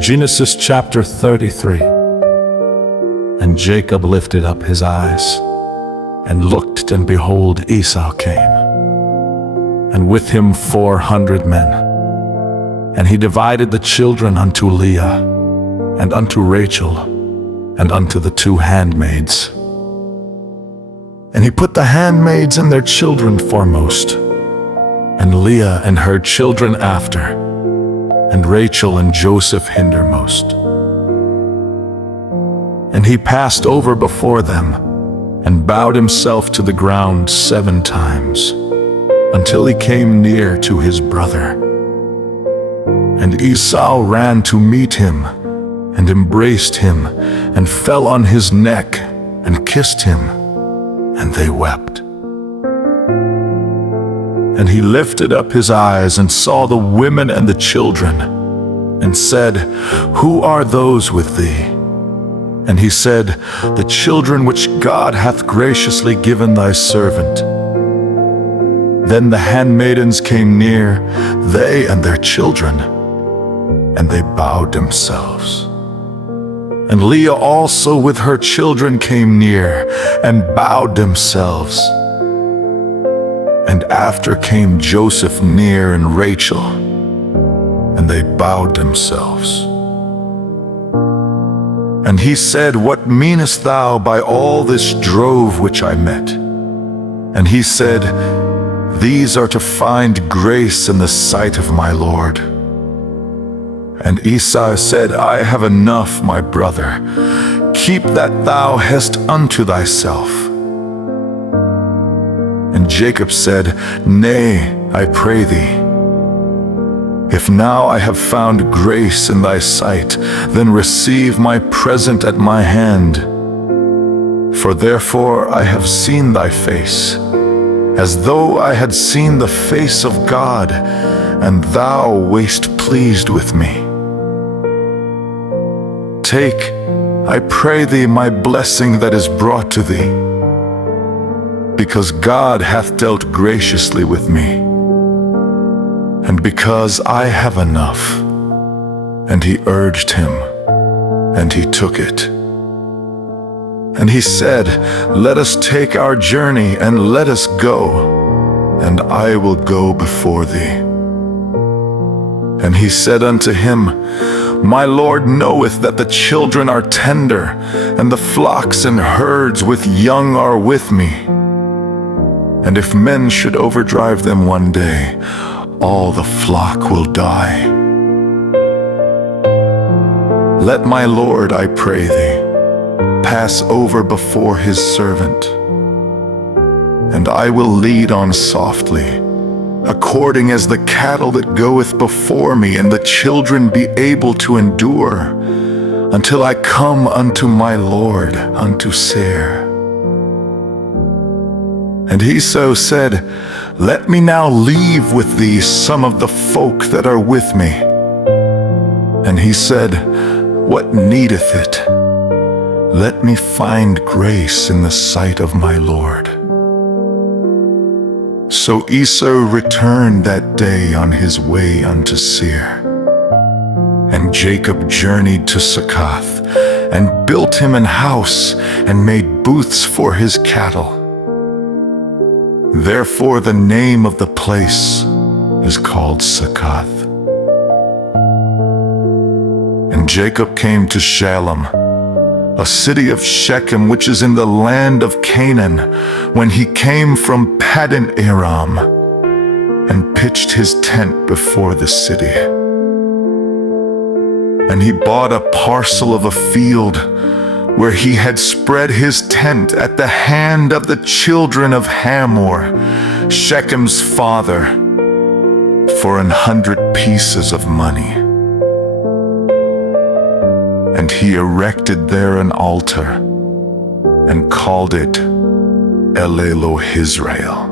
Genesis chapter 33. And Jacob lifted up his eyes, and looked, and behold, Esau came, and with him 400 men. And he divided the children unto Leah, and unto Rachel, and unto the 2 handmaids. And he put the handmaids and their children foremost, and Leah and her children after, and Rachel and Joseph hindermost. And he passed over before them, and bowed himself to the ground 7 times, until he came near to his brother. And Esau ran to meet him, and embraced him, and fell on his neck, and kissed him, and they wept. And he lifted up his eyes, and saw the women and the children, and said, Who are those with thee? And he said, The children which God hath graciously given thy servant. Then the handmaidens came near, they and their children, and they bowed themselves. And Leah also with her children came near, and bowed themselves. And after came Joseph near, and Rachel, and they bowed themselves. And he said, What meanest thou by all this drove which I met? And he said, These are to find grace in the sight of my Lord. And Esau said, I have enough, my brother. Keep that thou hast unto thyself. And Jacob said, Nay, I pray thee. If now I have found grace in thy sight, then receive my present at my hand. For therefore I have seen thy face, as though I had seen the face of God, and thou wast pleased with me. Take, I pray thee, my blessing that is brought to thee, because God hath dealt graciously with me, and because I have enough. And he urged him, and he took it. And he said, Let us take our journey, and let us go, and I will go before thee. And he said unto him, My Lord knoweth that the children are tender, and the flocks and herds with young are with me. And if men should overdrive them one day, all the flock will die. Let my Lord, I pray thee, pass over before his servant, and I will lead on softly, according as the cattle that goeth before me, and the children be able to endure, until I come unto my Lord, unto Seir. And he so said, Let me now leave with thee some of the folk that are with me. And he said, What needeth it? Let me find grace in the sight of my Lord. So Esau returned that day on his way unto Seir. And Jacob journeyed to Succoth, and built him an house, and made booths for his cattle. Therefore the name of the place is called Succoth. And Jacob came to Shalem, a city of Shechem, which is in the land of Canaan, when he came from Paddan Aram, and pitched his tent before the city. And he bought a parcel of a field, where he had spread his tent at the hand of the children of Hamor, Shechem's father, for 100 pieces of money. And he erected there an altar, and called it El-Elohe-Israel.